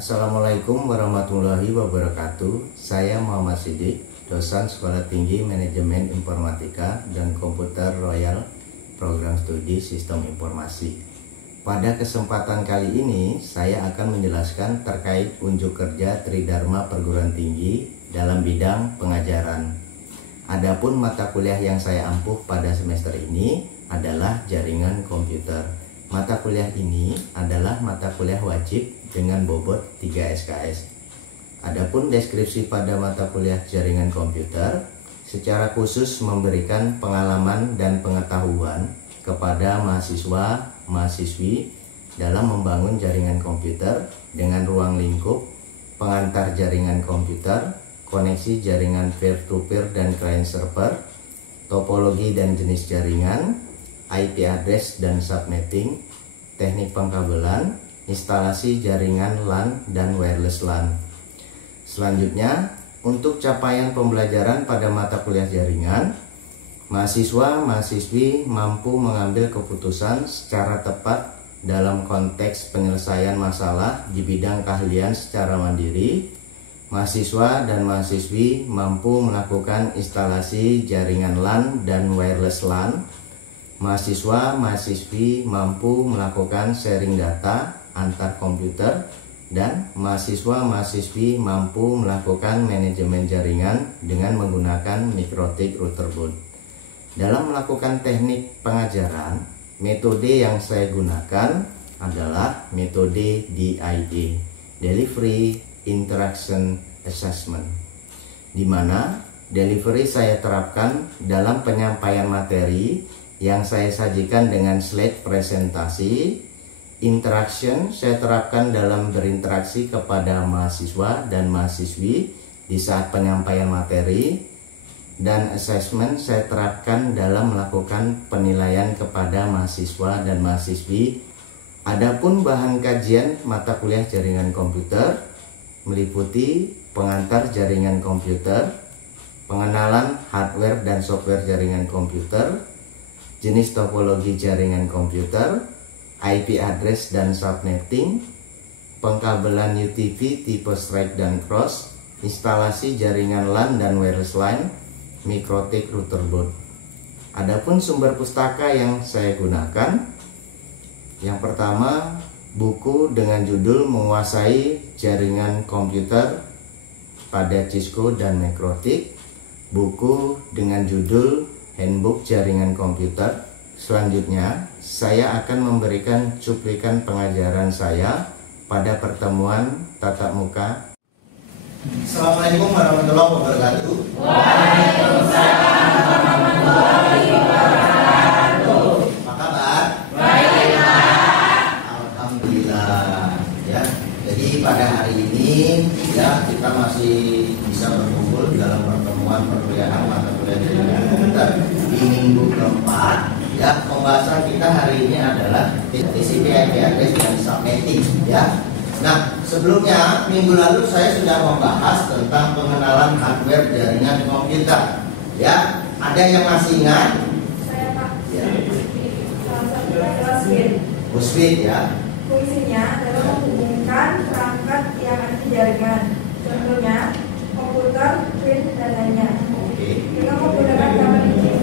Assalamualaikum warahmatullahi wabarakatuh. Saya Muhammad Siddiq, dosen Sekolah Tinggi Manajemen Informatika dan Komputer Royal Program Studi Sistem Informasi. Pada kesempatan kali ini, saya akan menjelaskan terkait unjuk kerja Tridharma Perguruan Tinggi dalam bidang pengajaran. Adapun mata kuliah yang saya ampuh pada semester ini adalah jaringan komputer. Mata kuliah ini adalah mata kuliah wajib dengan bobot 3 SKS. Adapun deskripsi pada mata kuliah jaringan komputer secara khusus memberikan pengalaman dan pengetahuan kepada mahasiswa-mahasiswi dalam membangun jaringan komputer dengan ruang lingkup, pengantar jaringan komputer, koneksi jaringan peer-to-peer dan client server, topologi dan jenis jaringan, IP address dan subnetting, teknik pengkabelan, instalasi jaringan LAN dan wireless LAN. Selanjutnya, untuk capaian pembelajaran pada mata kuliah jaringan, mahasiswa-mahasiswi mampu mengambil keputusan secara tepat dalam konteks penyelesaian masalah di bidang keahlian secara mandiri. Mahasiswa dan mahasiswi mampu melakukan instalasi jaringan LAN dan wireless LAN. Mahasiswa-mahasiswi mampu melakukan sharing data antar komputer, dan mahasiswa-mahasiswi mampu melakukan manajemen jaringan dengan menggunakan mikrotik router boot. Dalam melakukan teknik pengajaran, metode yang saya gunakan adalah metode DIA, Delivery Interaction Assessment, di mana delivery saya terapkan dalam penyampaian materi yang saya sajikan dengan slide presentasi. Interaction saya terapkan dalam berinteraksi kepada mahasiswa dan mahasiswi di saat penyampaian materi, dan assessment saya terapkan dalam melakukan penilaian kepada mahasiswa dan mahasiswi. Adapun bahan kajian mata kuliah jaringan komputer meliputi pengantar jaringan komputer, pengenalan hardware dan software jaringan komputer, jenis topologi jaringan komputer, IP address dan subnetting, pengkabelan UTP tipe strike dan cross, instalasi jaringan LAN dan wireless LAN, mikrotik router boot. Adapun sumber pustaka yang saya gunakan, yang pertama, buku dengan judul Menguasai Jaringan Komputer pada Cisco dan Mikrotik, buku dengan judul Handbook Jaringan Komputer. Selanjutnya, saya akan memberikan cuplikan pengajaran saya pada pertemuan tatap muka. Assalamualaikum warahmatullahi wabarakatuh. Waalaikumsalam warahmatullahi wabarakatuh. Apa kabar? Baik, Pak. Alhamdulillah. Ya, jadi pada hari ini ya kita masih bisa berkumpul dalam pertemuan perkuliahan mata kuliah jaringan komputer di minggu keempat. Ya, pembahasan kita hari ini adalah TCP IP address dan subnetting. Ya. Nah, sebelumnya minggu lalu saya sudah membahas tentang pengenalan hardware jaringan komputer. Ya, ada yang masih ingat? Saya, Pak. Ya. Salah satunya adalah switch. Switch ya. Fungsinya adalah menghubungkan perangkat yang ada di jaringan. Contohnya komputer, print, dan lainnya. Oke. Kita menggunakan kabel InFiX.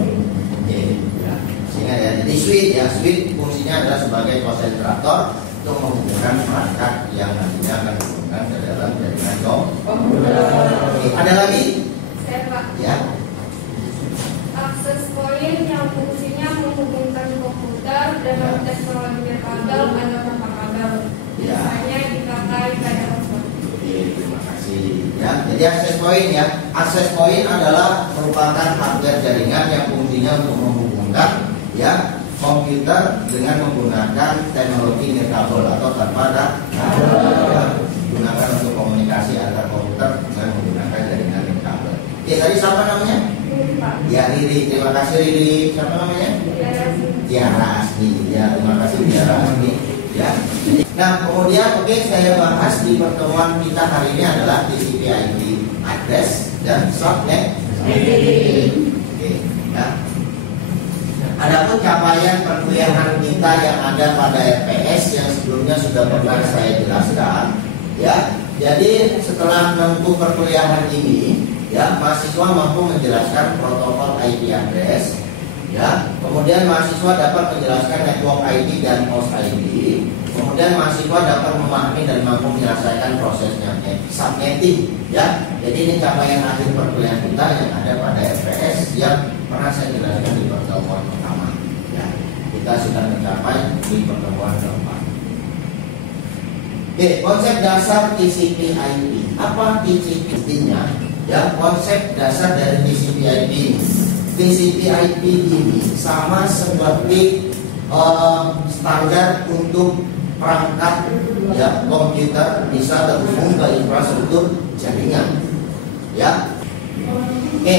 Oke. Ya. Sehingga ya, jadi switch ya, switch fungsinya adalah sebagai konsentrator untuk menghubungkan perangkat yang nantinya akan dihubungkan ke dalam jaringan komputer. Oke. Ada lagi? Saya, Pak. Ya. Akses point yang fungsinya menghubungkan komputer dengan teknologi kabel atau tanpa kabel. Biasanya dipakai pada handphone. Oke, terima kasih. Ya, jadi akses point ya. Akses point adalah merupakan hardware jaringan yang fungsinya untuk menghubungkan ya komputer dengan menggunakan teknologi nirkabel atau tanpa kabel. Ya, digunakan untuk komunikasi antar komputer dengan menggunakan jaringan nirkabel. Oke, tadi siapa namanya? Ini, Pak. Ya, Riri. Terima kasih Riri. Siapa namanya? Tiara Asni. Ya, terima kasih Tiara Asni. Ya. Nah, kemudian saya bahas di pertemuan kita hari ini adalah TCP IP address dan subnet. Oke, ya. Adapun capaian perkuliahan kita yang ada pada RPS yang sebelumnya sudah pernah saya jelaskan, Ya, jadi setelah menempuh perkuliahan ini, ya mahasiswa mampu menjelaskan protokol IP address. Ya, kemudian mahasiswa dapat menjelaskan network ID dan host ID. Kemudian mahasiswa dapat memahami dan mampu menyelesaikan prosesnya subnetting. Ya, jadi ini capaian akhir perkuliahan kita yang ada pada FPS yang pernah saya jelaskan di pertemuan pertama. Ya, kita sudah mencapai di pertemuan keempat. Oke, konsep dasar TCP/IP. Apa TCP-nya? Ya, konsep dasar dari TCP/IP. TCP/IP ini sama seperti standar untuk perangkat ya komputer bisa terhubung ke infrastruktur jaringan. Ya, oke,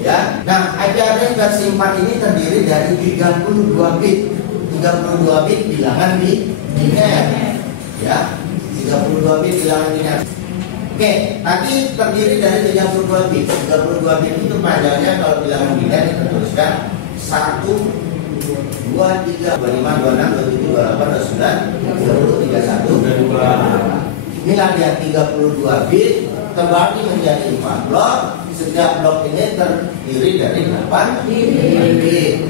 ya. Nah, IP address versi 4 ini terdiri dari 32 bit. 32 bit bilangan biner. Ya, 32 bit bilangan biner. Oke, tadi terdiri dari 32 bit. 32 bit itu panjangnya kalau bilangan biner kita tuliskan 1, 2, 3, 25, 26, 27, 28, 29, 30, 31. Inilah dia 32 bit terbagi menjadi 4 blok. Setiap blok ini terdiri dari 8 bit.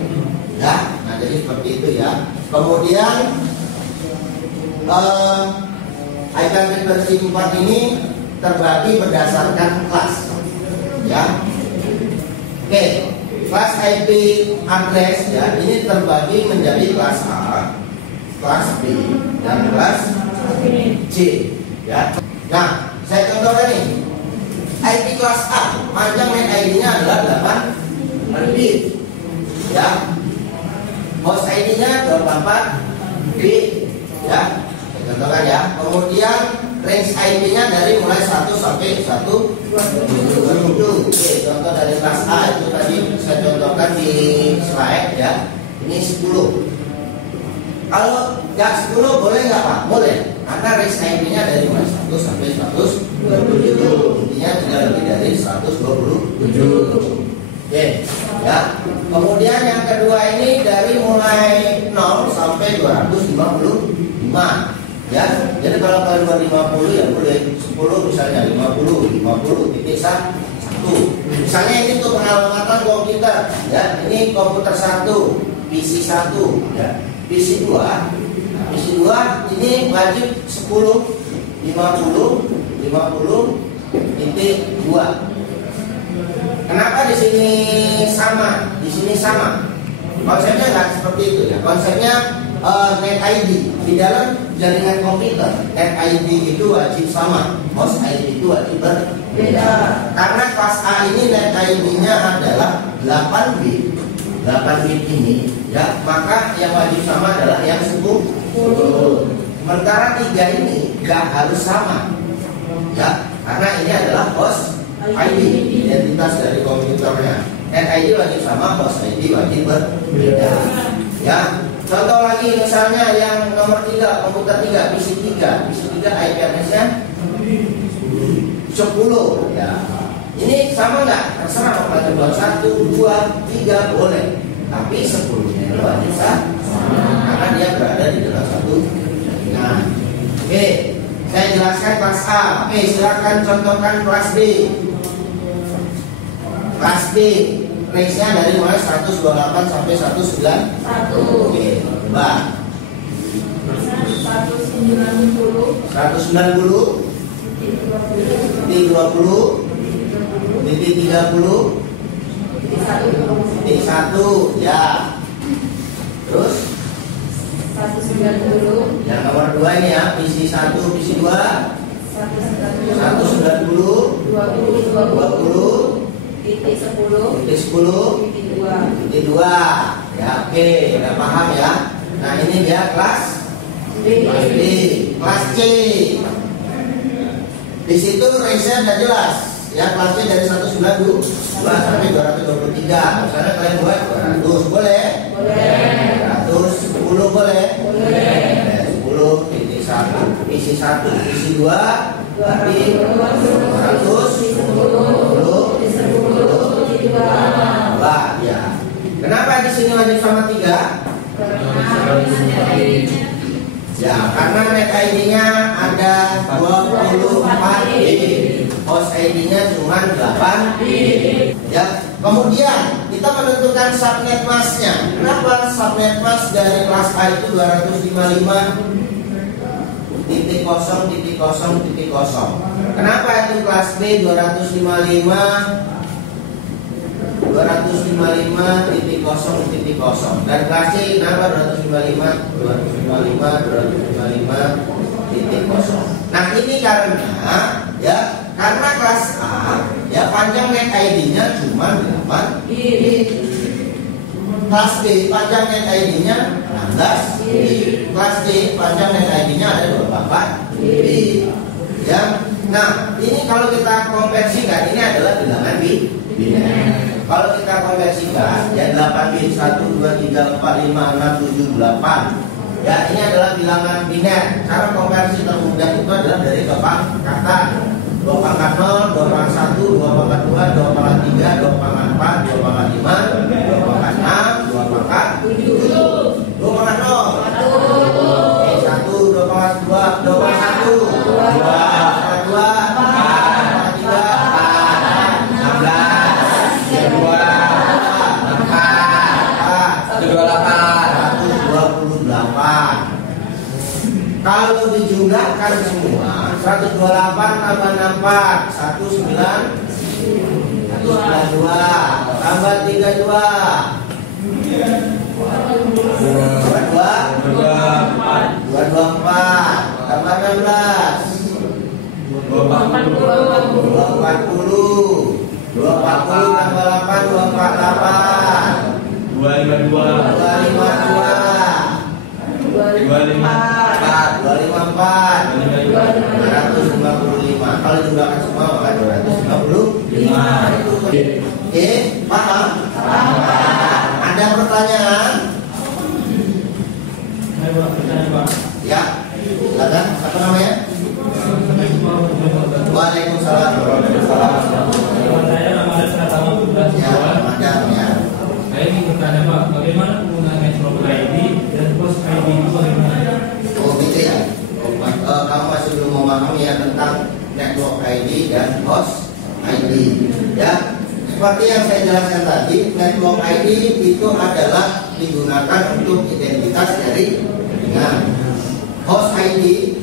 Ya, nah jadi seperti itu ya. Kemudian IP address versi 4 ini terbagi berdasarkan kelas, ya. Oke, kelas IP address ya ini terbagi menjadi kelas A, kelas B, dan kelas C, ya. Nah, saya contohkan nih. IP kelas A, panjang net ID-nya adalah 8 bit, ya. Host ID-nya 24 bit, ya. Saya contohkan ya. Kemudian range IP-nya dari mulai 1 sampai 127. Oke, contoh dari kelas A itu tadi saya contohkan di slide ya. Ini 10. Kalau nggak 10 boleh nggak Pak? Boleh. Karena range IP-nya dari mulai 1 sampai 127. Intinya tidak lebih dari 127. Oke, ya. Kemudian yang kedua ini dari mulai 0 sampai 255. Ya, jadi kalau kalian 250 ya boleh 10 misalnya 50 titik 1. Misalnya ini untuk pengamatan komputer, ya. Ini komputer 1, PC 1, ya. PC 2. Nah, PC 2 ini wajib 10 50 titik 2. Kenapa di sini sama? Di sini sama. Konsepnya nggak seperti itu ya. Konsepnya net ID di dalam jaringan komputer, net ID itu wajib sama, host ID itu wajib berbeda. Karena kelas A ini net ID-nya adalah 8 bit. 8 bit ini, ya, maka yang wajib sama adalah yang 10. Sementara 3 ini nggak harus sama, ya, karena ini adalah host ID, identitas dari komputernya. Net ID wajib sama, host ID wajib berbeda, ya. Contoh lagi misalnya yang nomor 3, komputer 3, PC 3 IP address-nya 10 ya. Ini sama nggak? Terserah mau baca 1, 2, 3 boleh. Tapi 10-nya wajib sama karena dia berada di dalam satu jaringan. Oke, saya jelaskan kelas A. Oke, silakan contohkan kelas B. Kelas B range-nya dari mulai 128 sampai 191. Oke, coba. 190, 190 titik 20 titik 30 titik 1 ya. Terus 190, yang nomor 2 ini ya, PC 1, PC 2 190 20 titik 10, titik 10 titik 2. titik 2 ya. Oke, udah paham ya. Nah ini dia kelas B. Kelas C, di situ range-nya sudah jelas ya. Kelas C dari 192 sampai 223. Misalnya kalian buat 200 boleh? Boleh. 110 boleh? Boleh. 10 titik 1 isi 1 isi 2 berarti 110 Wah, ya. Kenapa di sini wajib sama 3? Ya, karena net ID-nya ada 24 bit, host ID-nya cuma 8 bit. Ya, kemudian kita menentukan subnet mask-nya. Kenapa subnet mask dari kelas A itu 255.0.0.0? Kenapa itu kelas B 255.0.0.0 dan kelas C kenapa 255.0. Nah, ini karena kelas A ya panjang net ID-nya cuma 8 bit. Kelas B panjang net ID-nya 16 bit. Kelas C panjang net ID-nya ada 24 bit. Ya. Nah, ini kalau kita konversikan ini adalah bilangan biner. Kalau kita konversikan ya 8 bit 1 2 3 4 5 6 7 8. Ya, ini adalah bilangan biner. Cara konversi termudah itu adalah dari kepangkatan. 2 pangkat 0, 2 pangkat 1, 2 pangkat 2, 2 pangkat 3, 2 pangkat 4, 2 pangkat 5, 2 pangkat 6, 2 pangkat 7. 2 pangkat 0. 1, 2 pangkat 2, 2 pangkat 1, 2 pangkat 2, 4, 3, 4, 16, 128. Kalau dijumlahkan semua 128 tambah 64 192 tambah 32 224 tambah 16 240 tambah 8 248 254 255. Kalau jumlahkan semua maka 255. Oke, paham? Ada pertanyaan? Ya, silakan. Apa namanya? Waalaikumsalam warahmatullahi wabarakatuh. Ya, macam ya. Saya ingin bertanya Pak, bagaimana penggunaan network ID dan host ID itu bagaimana? Oh gitu ya. Kamu masih belum memahami ya tentang network ID dan host ID. Ya, seperti yang saya jelaskan tadi, network ID itu adalah digunakan untuk identitas dari jaringan. Host ID,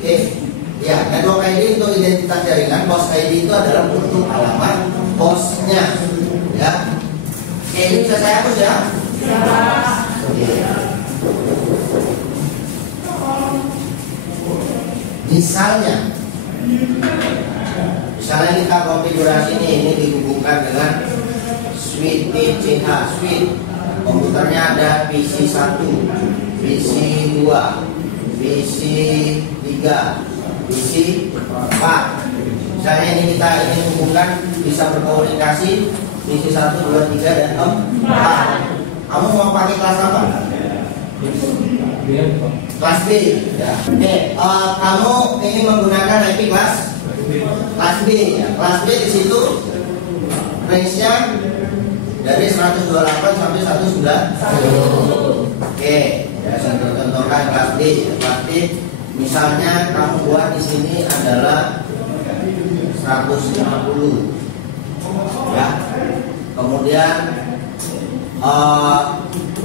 ya network ID untuk identitas jaringan. Host ID itu adalah untuk alamat hostnya. Ya. Oke, ini bisa saya hapus ya? Misalnya kita konfigurasi ini dihubungkan dengan switch TCH switch. Komputernya ada PC 1, PC 2, PC 3, PC 4. Misalnya ini kita ingin hubungkan bisa berkomunikasi PC 1, 2, 3 dan 4. Kamu mau pakai kelas apa? Kelas B. Ya. Oke, kamu ingin menggunakan IP kelas B. Ya. Kelas B di situ range-nya dari 128 sampai 190. Oke, ya saya contohkan kelas B. Kelas B misalnya kamu buat di sini adalah 150. Ya. Kemudian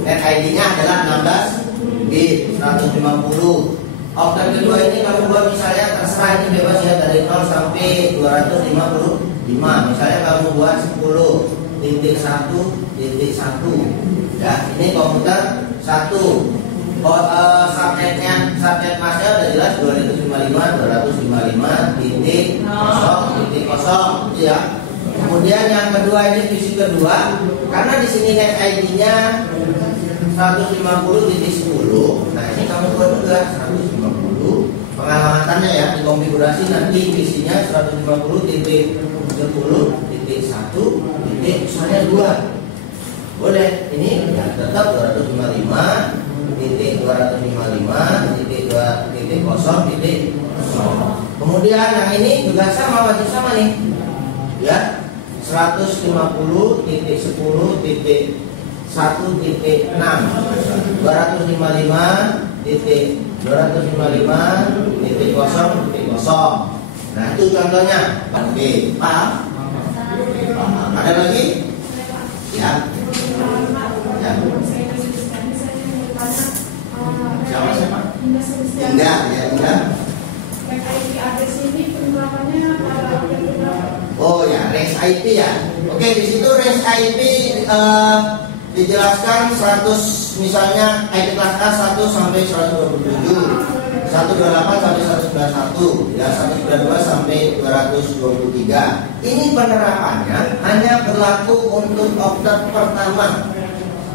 net ID-nya adalah 16 bit 150. Oktet kedua ini kamu buat misalnya terserah, ini bebas ya dari 0 sampai 255. Misalnya kamu buat 10.1.1. Ya, ini komputer 1. Subnet masnya udah jelas 255.255.0.0 ya. Kemudian yang kedua ini visi kedua, karena di sini net ID-nya 150.10. Nah, ini kamu buat juga 150. Pengalamannya ya, di konfigurasi nanti visinya 150.10.1 misalnya 2. Boleh, ini ya, tetap 255.2.0.0. Kemudian yang ini juga sama, wajib sama nih. Ya. 150.10.1.6 255.1.1 255.0.0. Nah, itu contohnya. Oke, paham? Paham. Ada lagi? Ya. Ya. Siapa? Indah, ya, Indah. Oh ya, range IP ya. Oke, di situ range IP dijelaskan 100, misalnya IP kelas A 1 sampai 127, 128 sampai 191, ya 192 sampai 223. Ini penerapannya hanya berlaku untuk oktet pertama.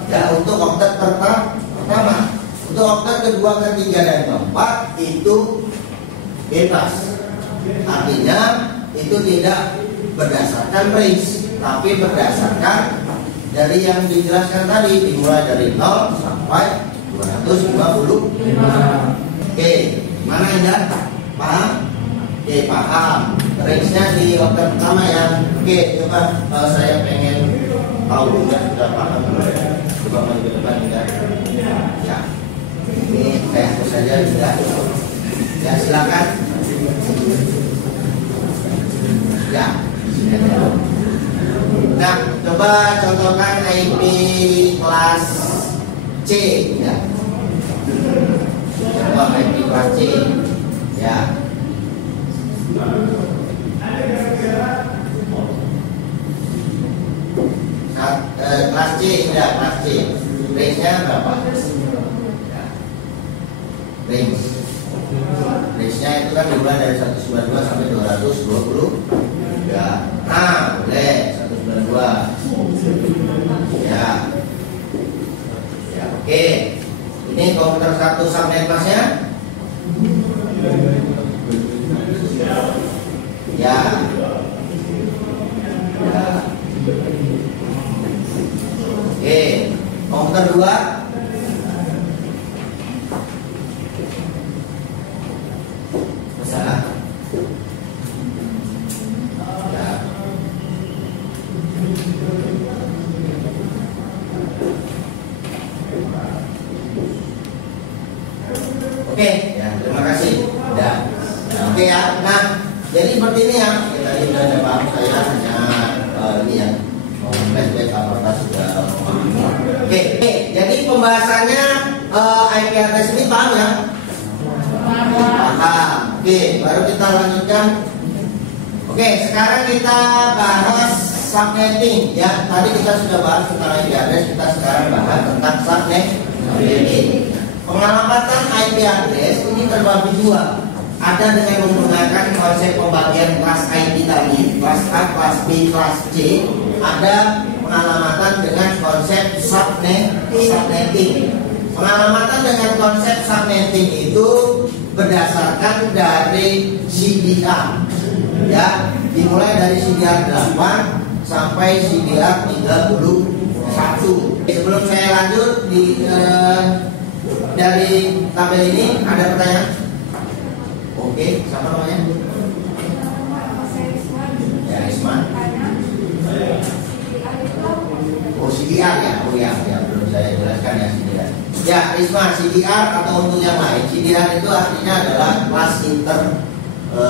Ya, untuk oktet pertama. Untuk oktet kedua, ketiga, dan keempat itu bebas. Artinya itu tidak berdasarkan range, tapi berdasarkan dari yang dijelaskan tadi, dimulai dari 0 sampai 255. Oke, mana Indah? Paham? Oke, paham. Range-nya di oktet pertama ya. Oke, coba saya pengen tahu ya, sudah paham belum? Coba maju ke depan Indah. Ya. Ini saya hapus saja Indah. Ya, silakan. Ya. Nah, coba contohkan IP kelas C ya. Coba IP kelas C ya. Kelas C ya, kelas C. Range-nya berapa? Ya. Range-nya itu kan dimulai dari 192 sampai 220. Ya, nah boleh 192. Ya, ya oke. Ini komputer 1 subnet kelasnya. Ya, ya. Oke, komputer 2. Oke, ya terima kasih. Ya, oke ya. Nah, jadi seperti ini ya. Kita sudah ada paham, saya hanya ini ya. Flashback apakah sudah memahami. Oke, jadi pembahasannya IP address ini paham ya? Paham. Oke, baru kita lanjutkan. Oke, sekarang kita bahas subnetting ya. Tadi kita sudah bahas tentang IP address, kita sekarang bahas tentang subnetting. Pengamatan IP address ini terbagi dua. Ada dengan menggunakan konsep pembagian kelas IP tadi, kelas A, kelas B, kelas C. Ada pengalamatan dengan konsep subnetting. Pengalamatan dengan konsep subnetting itu berdasarkan dari CDR. Ya, dimulai dari CDR 8 sampai CDR 31. Sebelum saya lanjut dari tabel ini ada pertanyaan? Oke, siapa namanya? Ya, Isman. Oh, CDR ya? Oh ya, belum saya jelaskan ya CDR. Ya, Isman, CDR atau untuk yang lain, CDR itu artinya adalah kelas inter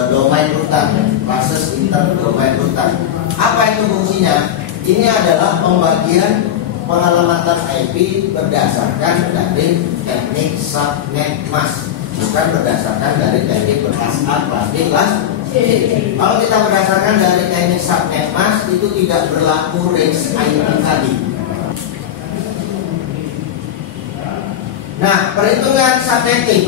domain router, classes inter domain router. Apa itu fungsinya? Ini adalah pembagian pengalamatan IP berdasarkan dari teknik subnet mask, bukan berdasarkan dari teknik kelas A, kelas B, kelas C. Kalau kita berdasarkan dari teknik subnet mask itu tidak berlaku range IP tadi. Nah, perhitungan subnetting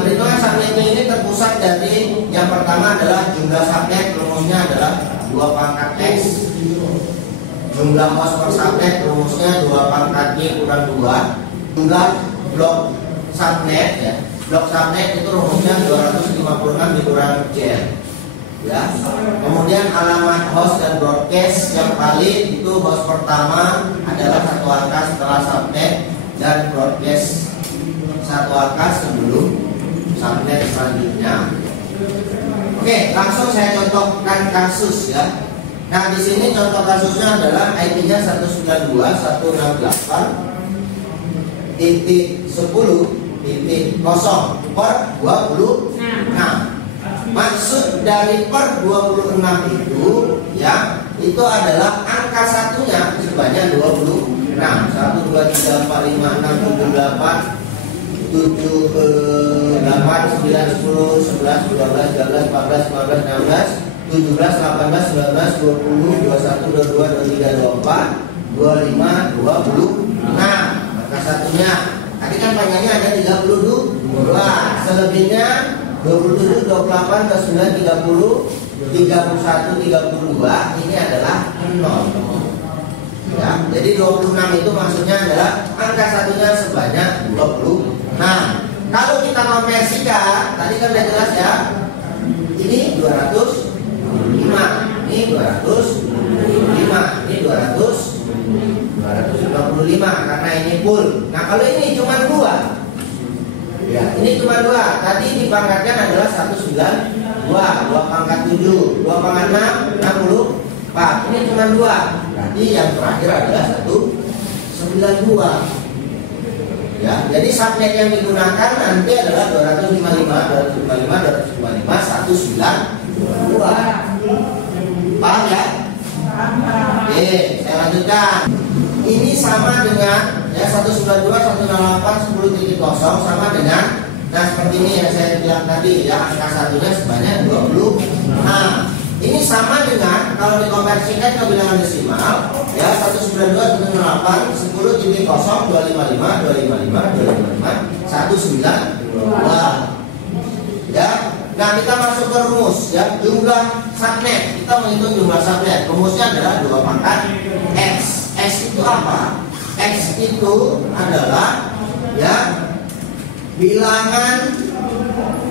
ini terpusat dari yang pertama adalah jumlah subnet, rumusnya adalah 2 pangkat X. Jumlah host per subnet rumusnya 2 pangkat Y kurang 2. Jumlah blok subnet ya. Blok subnet itu rumusnya 256 dikurang Z. Ya. Kemudian alamat host dan broadcast yang valid itu host pertama adalah 1 angka setelah subnet dan broadcast 1 angka sebelum subnet selanjutnya. Oke, langsung saya contohkan kasus ya. Nah, di sini contoh kasusnya adalah IP-nya 192.168.10 per 26. Maksud dari per 26 itu ya, itu adalah angka satunya sebanyak 26. 1, 2, 3, 4, 5, 6, 7, 8, 7, 8, 9, 10, 11, 12, 13, 14, 15, 16, 17, 18, 19, 20, 21, 22, 23, 24, 25, 26. Angka satunya. Tadi kan panjangnya ada 32. Selebihnya 27, 28, 29, 30, 31, 32 ini adalah 0. Ya, jadi 26 itu maksudnya adalah angka satunya sebanyak 20. Kalau kita konversikan, tadi kan udah jelas ya. Ini 205, ini 205, ini 255 karena ini full. Nah, kalau ini cuma 2. Ya, ini cuma 2. Tadi dipangkatkan adalah 192, 2 pangkat 7, 2 pangkat 6, 64. Ini cuma 2. Berarti yang terakhir adalah 192. Ya, jadi subnet yang digunakan nanti adalah 255, 192. Paham ya? Oke, saya lanjutkan. Ini sama dengan ya 192, 168, 10.0 sama dengan, nah seperti ini yang saya bilang tadi ya, angka satunya sebanyak 20. Ini sama dengan kalau dikonversikan ke bilangan desimal ya 192, 168, 10.0, 255, 255, 192. Ya. Nah, kita masuk ke rumus ya, jumlah subnet. Kita menghitung jumlah subnet. Rumusnya adalah 2 pangkat X. X itu apa? X itu adalah ya bilangan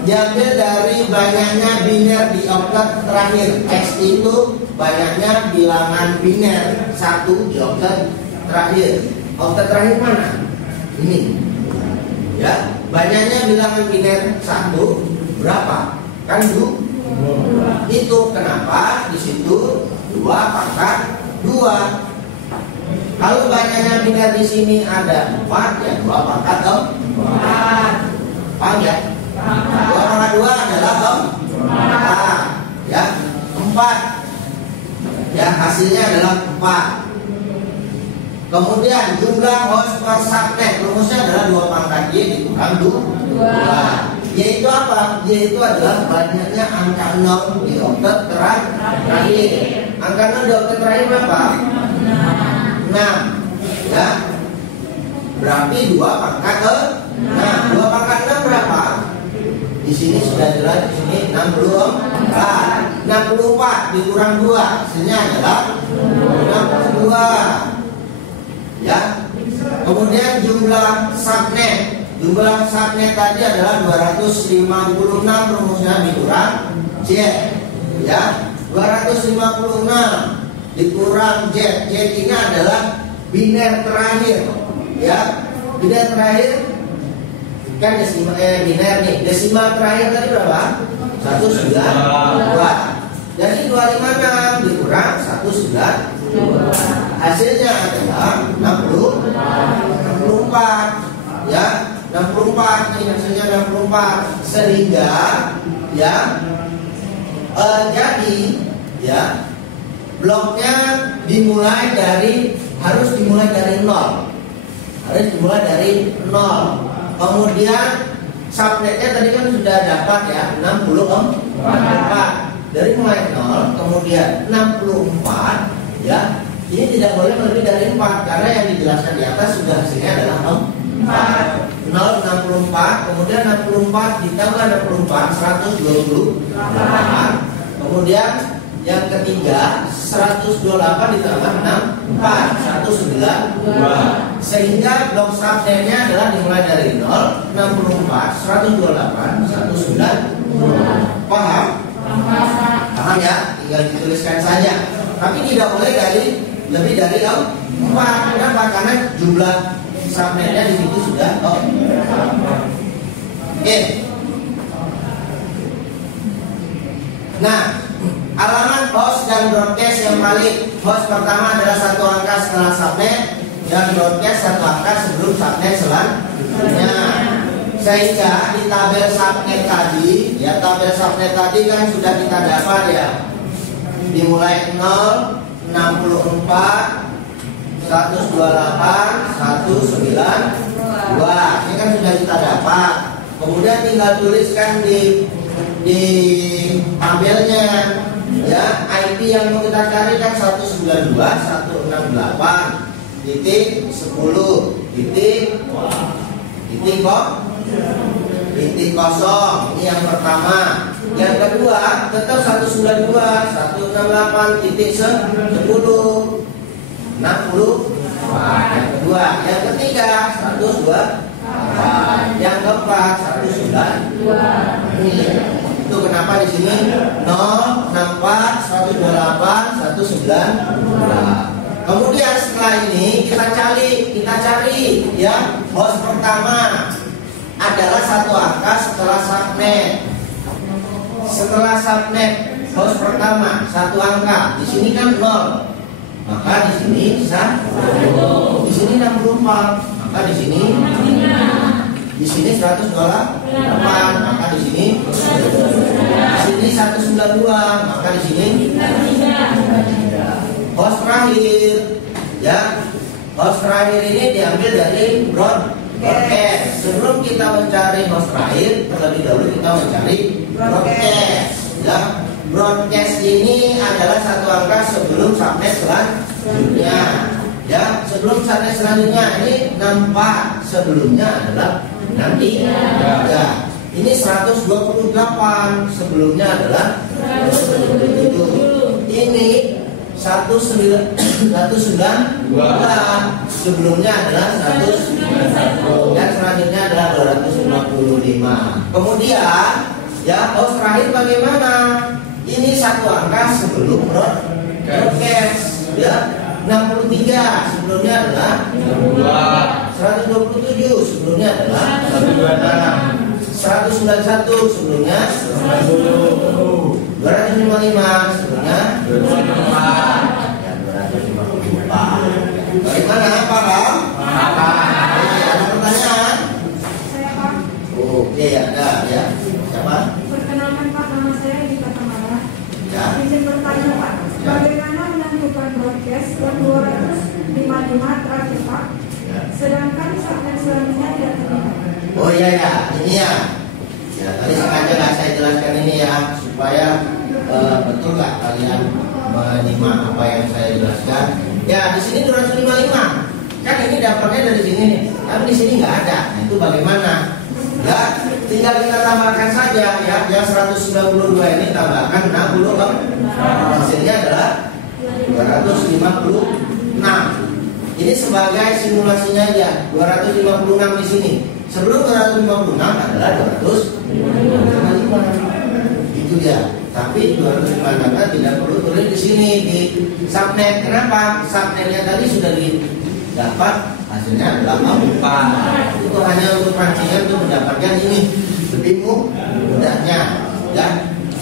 diambil dari banyaknya biner di oktet terakhir. X itu banyaknya bilangan biner 1 di oktet terakhir. Oktet terakhir mana? Ini. Ya, banyaknya bilangan biner 1 berapa? Kan 2. Itu kenapa di situ 2 pangkat 2. Kalau banyaknya biner di sini ada 4 ya 2 pangkat 4. Paham ya? 2 pangkat 2 adalah 4. Ya, 4. Ya, hasilnya adalah 4. Kemudian jumlah host per subnet, rumusnya adalah 2 pangkat Y dikurang 2. Y itu apa? Y itu adalah banyaknya angka 0 di oktet terakhir. Angka 0 di oktet terakhir berapa? 6. Ya. Berarti 2 pangkat 6. 2 pangkat 6 berapa? Di sini sudah jelas, di sini 64. 64 dikurang 2, hasilnya adalah 62. Ya. Kemudian jumlah subnet. Jumlah subnet tadi adalah 256, rumusnya dikurang Z. Ya, 256 dikurang Z. Z ini adalah biner terakhir. Ya, biner terakhir kan desimal biner nih. Desimal terakhir tadi berapa? 192. Jadi 256 dikurang 192. Hasilnya adalah 64. Ya, 64 ini hasilnya 64. Sehingga ya jadi ya bloknya harus dimulai dari 0. Harus dimulai dari 0. Kemudian subnetnya tadi kan sudah dapat ya 64. Dari mulai 0 kemudian 64 ya. Ini tidak boleh lebih dari 4 karena yang dijelaskan di atas sudah hasilnya adalah 4. 0, 64, kemudian 64 ditambah 64, 128. Kemudian yang ketiga 128 ditambah 64, 192. Sehingga blok subnetnya adalah dimulai dari 0, 64, 128, 192. Paham? Paham ya? Tinggal dituliskan saja. Tapi tidak boleh lebih dari 4. Kenapa? Karena jumlah subnetnya di situ sudah Oke. Nah, halaman host dan broadcast yang valid. Host pertama adalah 1 angka setelah subnet dan broadcast 1 angka sebelum subnet selanjutnya. Sehingga di tabel subnet tadi, ya tabel subnet tadi kan sudah kita dapat ya, dimulai 0, 64, 128, 192. Ini kan sudah kita dapat. Kemudian tinggal tuliskan di tabelnya, ya IP yang mau kita cari kan 192, 168, titik 10, titik kosong. Ini yang pertama. Yang kedua tetap 192, 168, titik 10, 60. Yang kedua. Yang ketiga 102. Yang keempat 192. Ini itu kenapa di sini 0, 64, 128, 192. Kemudian setelah ini kita cari ya host pertama adalah satu angka setelah subnet. Setelah subnet host pertama satu angka. Di sini kan 0. Maka di sini bisa di sini 64. Maka di sini 128. Maka di sini 192. Maka di sini host terakhir, ya host terakhir ini diambil dari broadcast. Sebelum kita mencari host terakhir, terlebih dahulu kita mencari broadcast. Ya, broadcast ini adalah satu angka sebelum subnet selanjutnya. Ya, sebelum subnet selanjutnya ini 64, sebelumnya adalah 63. Ya, ini 128, sebelumnya adalah 127. Ini 192, sebelumnya adalah 191 dan selanjutnya adalah 255. Kemudian ya host terakhir bagaimana? Ini satu angka sebelum broadcast, ya 63, sebelumnya adalah 127, sebelumnya adalah 191, sebelumnya 255, sebelumnya 254. Bagaimana? Paham? Ada pertanyaan? Saya Pak. Oh, iya ada ya. Siapa? Perkenalkan Pak, nama saya Dita Tamara. Ya. Izin bertanya Pak, bagaimana menentukan broadcast yang 255 terakhir Pak? Sedangkan subnet selanjutnya tidak terlihat. Oh iya ya, ini ya. Ya tadi sengaja nggak saya jelaskan ini ya supaya betul nggak kalian menyimak apa yang saya jelaskan. Ya di sini 255 kan ini dapatnya dari sini nih, tapi di sini nggak ada. Nah, itu bagaimana? Ya tinggal kita tambahkan saja ya, yang 192 ini tambahkan 60, hasilnya adalah 256. Ini sebagai simulasinya aja, 256 di sini. Sebelum 256 adalah 255. Itu dia. Tapi 256 tidak perlu tulis di sini di subnet. Kenapa? Subnetnya tadi sudah didapat, hasilnya adalah 4. Itu hanya untuk pancingan untuk mendapatkan ini lebih mudahnya. Ya.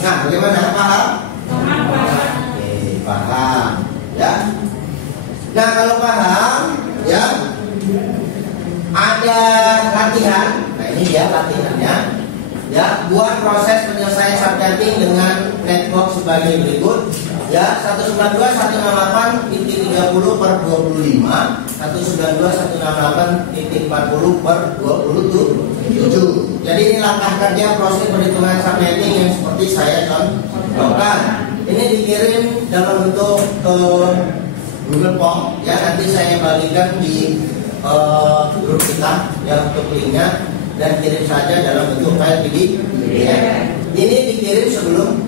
Nah, bagaimana? Paham? Oke, paham. Ya. Nah, kalau paham, ya ada latihan. Nah, ini dia latihannya. Ya, buat proses penyelesaian subnetting dengan network sebagai berikut. Ya, 192.168.30/25, 192.168.40/27. Jadi ini langkah kerja proses perhitungan subnetting yang seperti saya contohkan. Ini dikirim dalam bentuk Google Form. Ya, nanti saya bagikan di grup kita ya untuk linknya, dan kirim saja dalam bentuk file PDF. Ini dikirim sebelum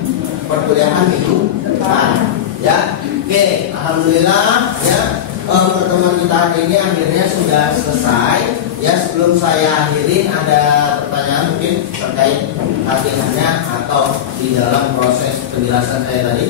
perkuliahan minggu depan. Ya, oke, alhamdulillah ya pertemuan kita hari ini akhirnya sudah selesai. Ya, sebelum saya akhirin ada pertanyaan mungkin terkait latihannya atau di dalam proses penjelasan saya tadi.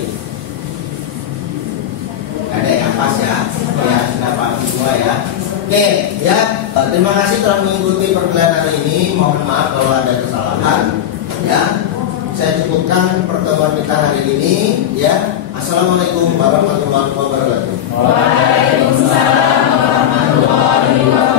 Ada yang pas ya? Ya, sudah paham semua ya. Oke, ya, terima kasih telah mengikuti perkuliahan hari ini. Mohon maaf kalau ada kesalahan. Ya, saya cukupkan pertemuan kita hari ini. Ya, assalamualaikum warahmatullahi wabarakatuh. Waalaikumsalam warahmatullahi wabarakatuh.